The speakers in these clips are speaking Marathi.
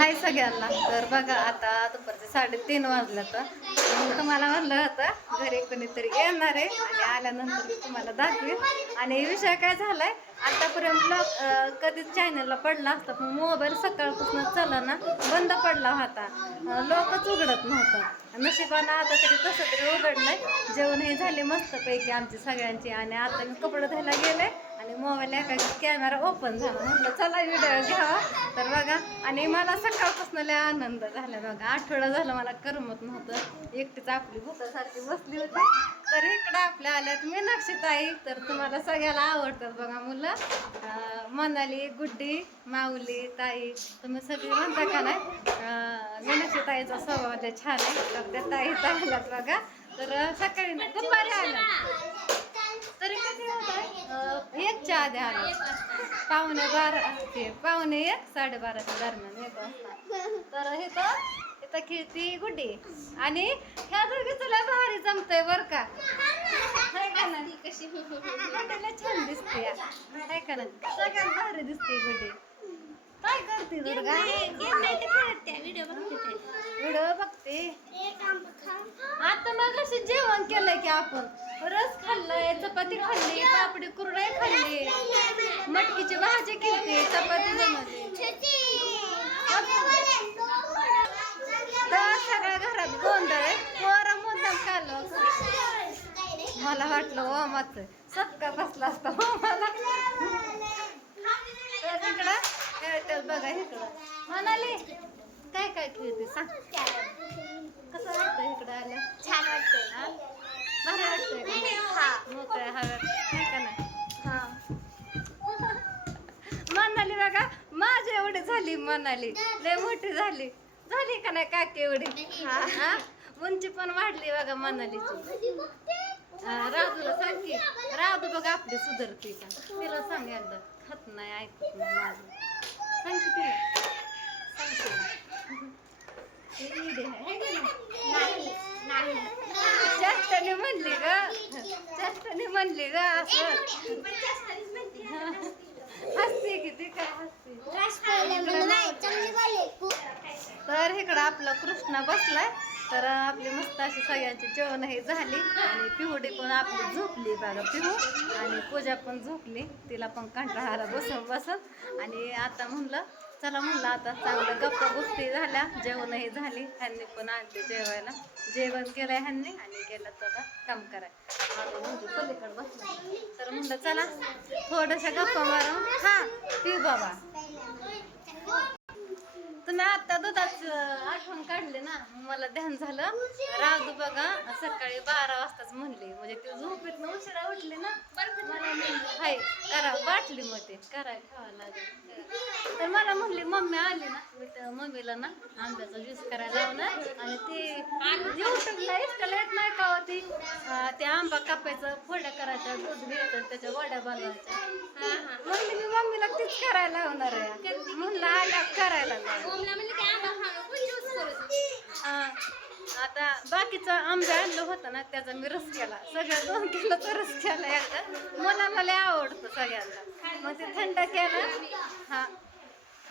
हाय सगळ्यांना. तर बघा आता दुपारचे 3:30 वाजलं तर मी तुम्हाला म्हणलं होतं घरी कोणीतरी येणार आहे आणि आल्यानंतर मी तुम्हाला दाखवेन. आणि विषय काय झालाय, आतापर्यंत ब्लॉग कधीच चॅनलला पडला असता पण मोबाईल सकाळपासून चला ना बंद पडला होता, लोकच उघडत नव्हतं. नशिबानं आता तरी कसं तरी उघडलंय. जेवण हे झाले मस्तपैकी आमची सगळ्यांची. आणि आता मी कपडे धुवायला गेले आणि मोबाईल एका कॅमेरा ओपन झाला, म्हटलं चला व्हिडिओ घ्यावा. तर बघा, आणि मला सकाळपासून लय आनंद झाला बघा. आठवडा झाला मला करमत नव्हतं, एकटीच आपली भूतासारखी बसली होती. तर इकडं आपल्या आल्यात मीनाक्षीताई. तर तुम्हाला सगळ्याला आवडतात बघा मुलं, मनाली, गुड्डी, माऊली, ताई. तुम्ही सगळी म्हणता का नाही, मीनाक्षीताईचा स्वभाव लय छान आहे. तर त्या ताई आल्यात बघा. तर सकाळी दुपारी आल्या तरी किती होत आहे, 1च्या आधी आलं, 11:15 ते 11:45 12:30च्या दरम्यान 1 वाजता. तर इथं खेळती गुड्डी. आणि ह्या दोघीचं लय भारी जमतंय बर का, हाय का ना? कशी गुड्डीला छान दिसते, हाय का ना? सगळ्यात भारी दिसते गुड्डी. काय करते दुर्गा? व्हिडिओ बघते. आता मग अशी जेवण केलंय की आपण, रस खाल्लाय, चपाती खाल्ली, पापडी कुरडई खाल्ली, मटकीची भाजी केली, चपाती बनवली. तर सगळ्या घरात गोंधळ आहे. पोरं मुद्दाम खाल्लं. मला वाटलं ओमाच सक्का बसला असता मला. तर इकडं खेळतात बघा. इकडं म्हणाली काय काय खेळते सांग. कसं वाटतं इकडं आलं? छान वाटतंय. भारी वाटतंय का? मोकळ्या हव्यात, नाही का नाही? मनाली बघा माझी एवढी झाली, मनाली लय मोठी झाली का नाही काकी एवढी? हा, उंची पण वाढली बघा मनालीची. राजूला सांग की, राजू बघा आपली सुधरते का, तिला सांग एकदा. खात नाही, ऐकत नाही माझं. सांग की तिला, चेष्टाने म्हणली ग, चेष्टाने म्हणली ग असं. हसते किती काय हसते. तर इकडं आपला कृष्णा बसलाय. तर आपली मस्त अशी सगळ्यांची जेवण हे झाली. आणि पिहुडी पण आपली झोपली बघा, पिहू. आणि पूजा पण झोपली, तिला पण कंटाळा आला बसून. आणि आता म्हणलं चला, म्हणलं आता चांगलं गप्पा गोष्टी झाल्या, जेवण हे झाली. ह्यांनी पण आणले जेवायला, जेवण केलंय ह्यांनी आणि गेलं तर काम करायला पलीकडे बसलं. तर म्हणलं चला थोड्याशा गप्पा मारून. हा पिऊ बाबा, तुम्ही आता दुधाचं आठवण काढली ना, मला ध्यान झालं. राजू बघा सकाळी 12 वाजताच म्हणले, म्हणजे ती झोपेत उशिरा उठली ना, मला म्हणली हाय करा बाटली मध्ये करायला ठेवायला लागेल. तर मला म्हणली मम्मी आली ना, मी त्या मम्मीला ना आंब्याचा ज्यूस करायला लावणार. आणि ती युट्यूबला इतकं येत नाही का होती, ते आंबा कापायचं, फोड्या करायच्या, दूध घ्यायचं, त्याच्या वड्या बनवायच्या. म्हणली मी मम्मीला तीच करायला लावणार आहे. म्हणलं आल्या करायला लाव. आता बाकीचं आंबे आणलं होतं ना, त्याचा मी रस केला, सगळ्या 2 किलोचा रस केला एकदा. मुलांना लय आवडतं सगळ्यांना, मग ते थंड केलं. हा,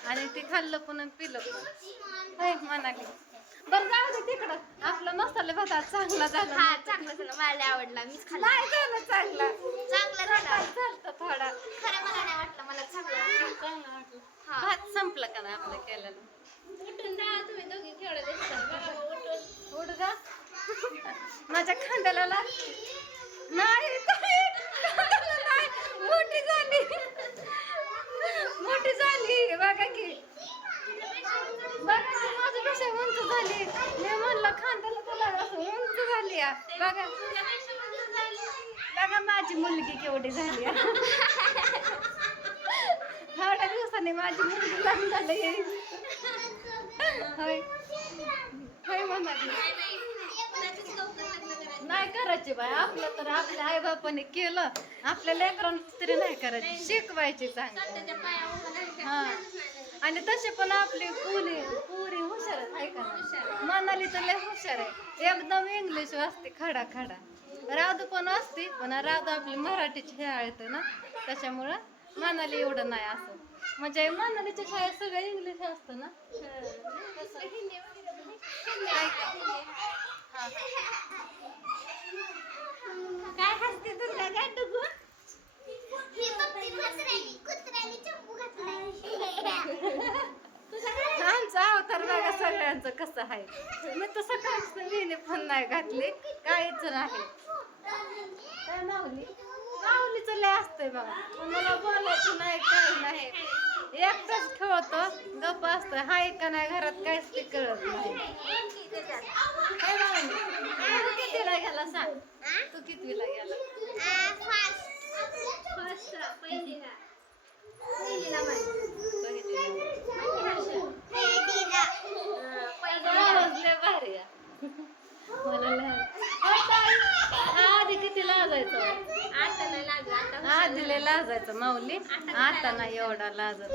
आणि ते खाल्लं पण आणि पिलं पण. हाय म्हणाली. बरं जाऊ दे तिकडं, आपला मसाले भात चांगला झाला. हा, चांगलं झालं, मला आवडला, मीच खाल्ला. नाही झालं चांगला, चांगलं झालं. झालं थोडा. खरं मला नाही वाटलं, मला चांगलं वाटलं. भात संपला का नाही आपलं केलेलं? उठून राहा तुम्ही दोघी खेळत असता. उठ गा, माझ्या खांद्याला नाही, मोठी झाली, मोठी झाली बघा की, बघा की माझ्यापेक्षा उंच झाली. मी म्हणलं खांद्याला तुला असं उंच झाली. बघा बघा माझी मुलगी केवढी झाली. थोड्या दिवसांनी माझी मुलगी लग्न झाली. होय होय म्हणाली. नाही करायची बाय, आपलं तर आपल्या आई बापाने केलं, आपल्या लेकरांना तरी नाही करायची, शिकवायची चांगलं. हा, आणि तसे पण आपली पुरी हुशार आहे का? मनाली तर लय हुशार आहे, एकदम इंग्लिश वाचते खडा खडा. राधू पण असते, पण राधू आपली मराठीची शाळेत ना, त्याच्यामुळं मनाली एवढं नाही. असं म्हणजे मनालीच्या शाळेत सगळं इंग्लिश असतं ना. काय हसते दुर्गा काय डुगू आमचा अवतार बघा सगळ्यांचं कसं आहे. मी तर सकाळच युनिफॉर्म नाही घातली, काहीच नाही. काय माऊली माऊलीचं लय असतंय बघा, मला बोलायचं नाही काही नाही, एकटाच खेळतो गप्प असतोय. हाय का नाही घरात काहीच ते कळत नाही. काय माऊली तू कितवीला गेला सांग, तू कितवीला गेला? आवाज लय भारी आहे. मला आधी किती लाजायचं, आता नाही लागलं आता आधी लय लाजायचं माऊली, आता नाही एवढा लाजत.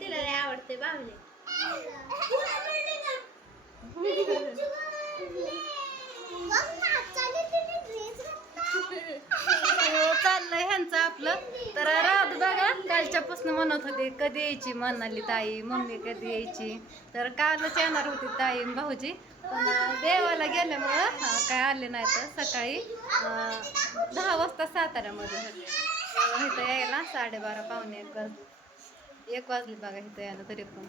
तिला लय आवडते बाहुले चाललंय ह्यांचं आपलं. तर रात बघा कालच्यापासून म्हणत होते कधी यायची म्हणाली ताई, मम्मी कधी यायची. तर कालच येणार होती ताई आणि भाऊजी, पण देवाला गेल्यामुळं काय आले नाही. तर सकाळी 10 वाजता साताऱ्यामध्ये होते, इथं यायला 12:30 पावणे 1 वाजले बघा इथं यायला. तरी पण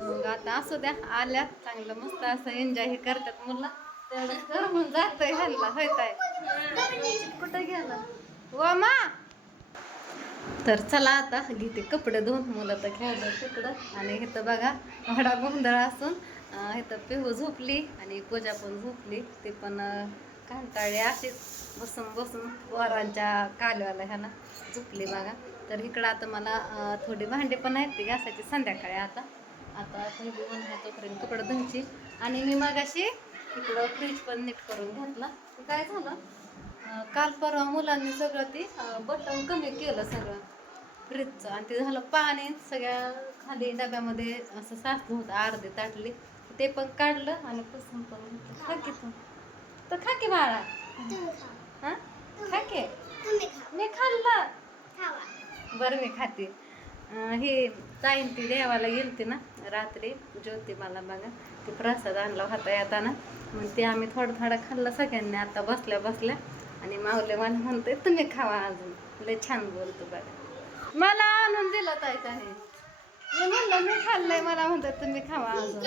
मग आता असू द्या, आल्या चांगलं मस्त असं एन्जॉय हे करतात मुलं, तेवढं करमून जातंय ह्यांना. होत आहे कुठं गेला वा. तर चला आता घेते कपडे धुवून, मुलं तर खेळलं तिकडं. आणि इथं बघा एवढा गोंधळ असून इथं पिहू झोपली आणि पूजा पण झोपली. ते पण कांटाळे अशीच बसून बसून वरांच्या कालव्याला ह्याला झोपली बघा. तर इकडं आता मला थोडी भांडी पण आहेत ती घासायची संध्याकाळी. आता पहिली उन्हाळ्या तोपर्यंत कपडे धुवायची. आणि मी मगाशी इकडं फ्रीज पण नीट करून घेतला. काय झालं काल परवा मुलांनी सगळं ते बटन कमी केलं सगळं फ्रीजचं, आणि ते झालं पाणी सगळ्या खाली डब्यामध्ये असं साचलं होतं अर्धे ताटली. ते पण काढलं आणि पुसून पण घेतलं. खा की तू तर खा की बाळा, हां खा की. मी खाल्लं बरं मी खाते. हे ताईन ती देवाला गेलती ना रात्री, ज्योती मला बघा ते प्रसाद आणला होता येताना, मग ते आम्ही थोडं थोडं खाल्लं सगळ्यांनी. आता बसल्या बसल्या आणि माऊले मला म्हणतोय तुम्ही खावा अजून, लय छान बोलतो बघा. मला आणून दिलं ताई त्याने, मी म्हणलं मी खाल्लंय, मला म्हणतात तुम्ही खावा अजून.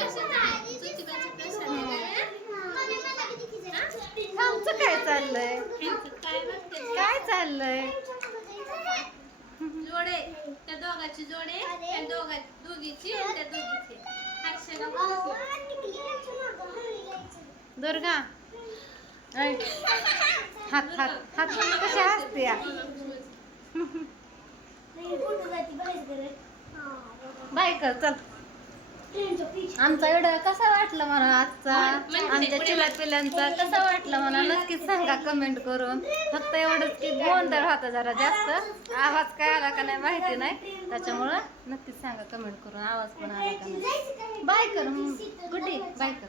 आमचं काय चाललंय, काय चाललंय? जोडे त्या दोघाची जोडे, त्या दोघीची आणि त्या दोघीची दुर्गा ऐ, हात हात हात कशा असते या? बाय कर चल. आमचा व्हिडिओ कसा वाटला मला आजचा, आमच्या चिला पिल्यांचा कसा वाटला मला नक्कीच सांगा कमेंट करून. फक्त एवढंच की गोंधळ होता जरा जास्त, आवाज काय आला का नाही माहिती नाही, त्याच्यामुळं नक्कीच सांगा कमेंट करून आवाज पण आला का नाही. बाय कर गुड्डी, बाय कर.